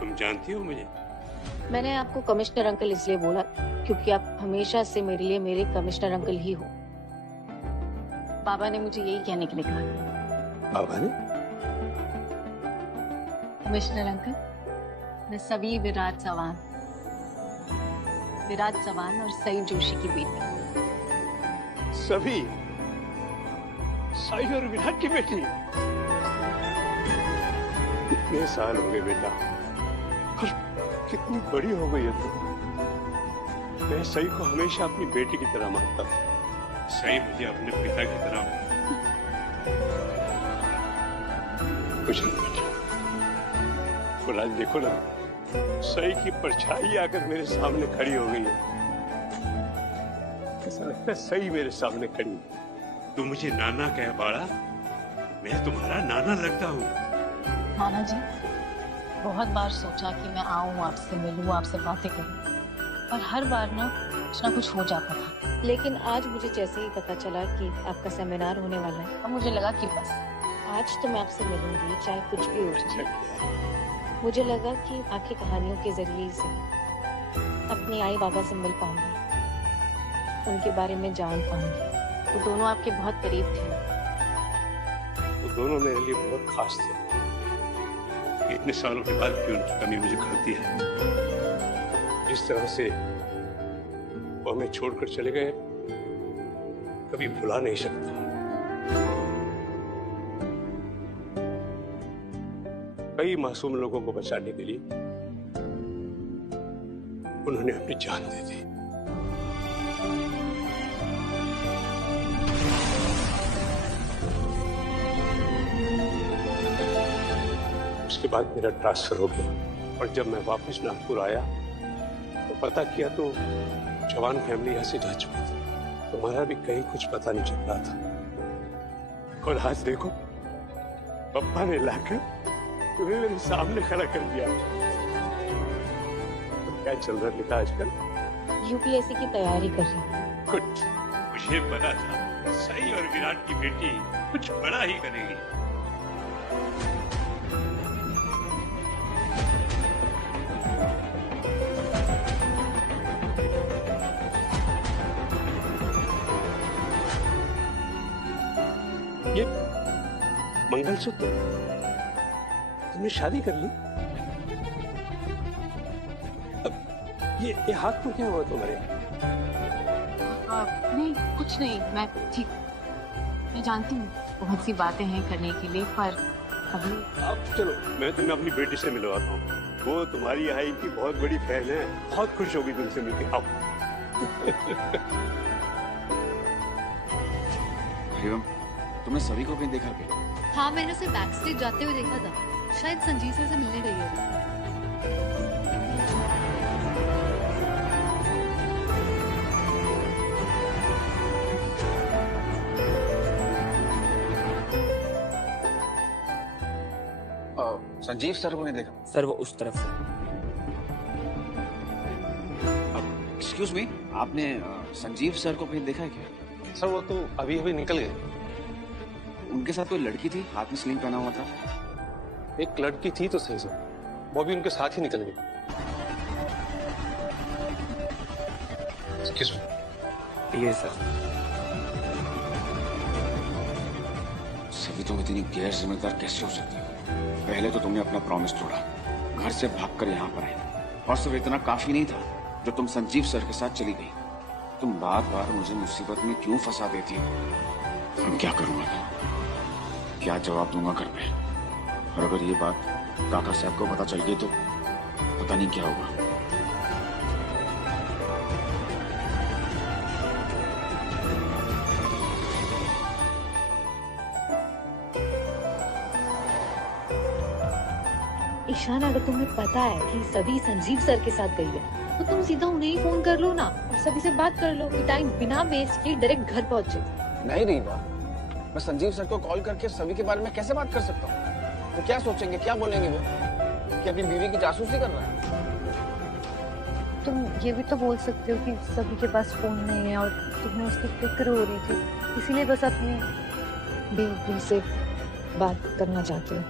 तुम जानती हो मुझे? मैंने आपको कमिश्नर अंकल इसलिए बोला क्योंकि आप हमेशा से मेरे लिए मेरे कमिश्नर अंकल ही हो। बाबा ने मुझे यही कहने के लिए कहा। बाबा ने? कमिश्नर अंकल, मैं सभी विराट चौहान और सई जोशी की बेटी। सभी? साई और विराट की बेटी? कितने साल हो गए बेटा, और कितनी बड़ी हो गई है तू। मैं सई को हमेशा अपनी बेटी की तरह मानता हूँ। सई मुझे अपने पिता की तरह कुछ नहीं बेटा, और आज देखो ना, सई की परछाई आकर मेरे सामने खड़ी हो गई है। ऐसा लगता है सई मेरे सामने खड़ी है। तू मुझे नाना कह बाड़ा, मैं तुम्हारा नाना लगता हूँ। नाना जी, बहुत बार सोचा कि मैं आऊं, आपसे मिलूं, आपसे बातें करूं, पर हर बार ना कुछ हो जाता था। लेकिन आज मुझे जैसे ही पता चला कि आपका सेमिनार होने वाला है, अब मुझे लगा कि बस आज तो मैं आपसे मिलूंगी, चाहे कुछ भी हो जाए। मुझे लगा कि आपकी कहानियों के जरिए से अपनी आई बाबा से मिल पाऊंगी, उनके बारे में जान पाऊंगी। वो दोनों आपके बहुत करीब थे। वो दोनों मेरे लिए बहुत खास थे। इतने सालों के बाद भी उनकी कमी मुझे खलती है। जिस तरह से वो हमें छोड़कर चले गए, कभी भुला नहीं सकता। कई मासूम लोगों को बचाने के लिए उन्होंने अपनी जान दे दी। उसके बाद मेरा ट्रांसफर हो गया, और जब मैं वापस नागपुर आया तो पता किया तो जवान फैमिली यहाँ से जा चुकी थी। तुम्हारा भी कहीं कुछ पता नहीं चल रहा था। और आज देखो, पप्पा ने लाकर तुम्हें मेरे सामने खड़ा कर दिया। तो क्या चल रहा बेटा आजकल? यूपीएससी की तैयारी कर रही हूँ। कुछ मुझे पता था सई और विराट की बेटी कुछ बड़ा ही करेगी। ये मंगलसूत्र, तुमने शादी कर ली? अब ये हाथ में क्या हुआ तुम्हारे? नहीं, कुछ नहीं, मैं ठीक। मैं जानती हूँ बहुत सी बातें हैं करने के लिए, पर अभी अब चलो मैं तुम्हें अपनी बेटी से मिलवाता हूँ। वो तुम्हारी आई की बहुत बड़ी फैन है, बहुत खुश होगी तुमसे मिलके। आओ। तुमने सभी को कहीं देखा क्या? हाँ, मैंने उसे बैक स्टेज जाते हुए देखा था। शायद संजीव सर से मिलने गई है। संजीव सर को नहीं देखा? सर वो उस तरफ से। एक्सक्यूज मी, आपने संजीव सर को कहीं देखा है क्या? सर वो तो अभी अभी निकल गए। उनके साथ कोई लड़की थी, हाथ में स्लिंग पहना हुआ था। एक लड़की थी तो सही सर, वो भी उनके साथ ही निकल गई। Excuse me। ये सर। सभी तुम इतनी गैर जिम्मेदार कैसे हो सकती हो? पहले तो तुमने अपना प्रॉमिस तोड़ा, घर से भागकर यहाँ पर आए, और सिर्फ इतना काफी नहीं था जो तुम संजीव सर के साथ चली गई। तुम बार बार मुझे मुसीबत में क्यों फंसा देती हो? हम क्या करूंगा, क्या जवाब दूंगा घर पे? और अगर ये बात काका साहब को पता चल गई तो पता नहीं क्या होगा। ईशान, अगर तुम्हें पता है कि सभी संजीव सर के साथ गई है तो तुम सीधा उन्हें ही फोन कर लो ना, और सभी से बात कर लो कि टाइम बिना वेस्ट किए डायरेक्ट घर पहुंचे। नहीं रीवा, मैं संजीव सर को कॉल करके सभी के बारे में कैसे बात कर सकता हूँ? तो क्या सोचेंगे, क्या बोलेंगे वो कि अपनी बीवी की जासूसी कर रहा है? तुम ये भी तो बोल सकते हो कि सभी के पास फोन नहीं है और तुम्हें उसकी फिक्र हो रही थी, इसीलिए बस अपनी बीवी से बात करना चाहते हो।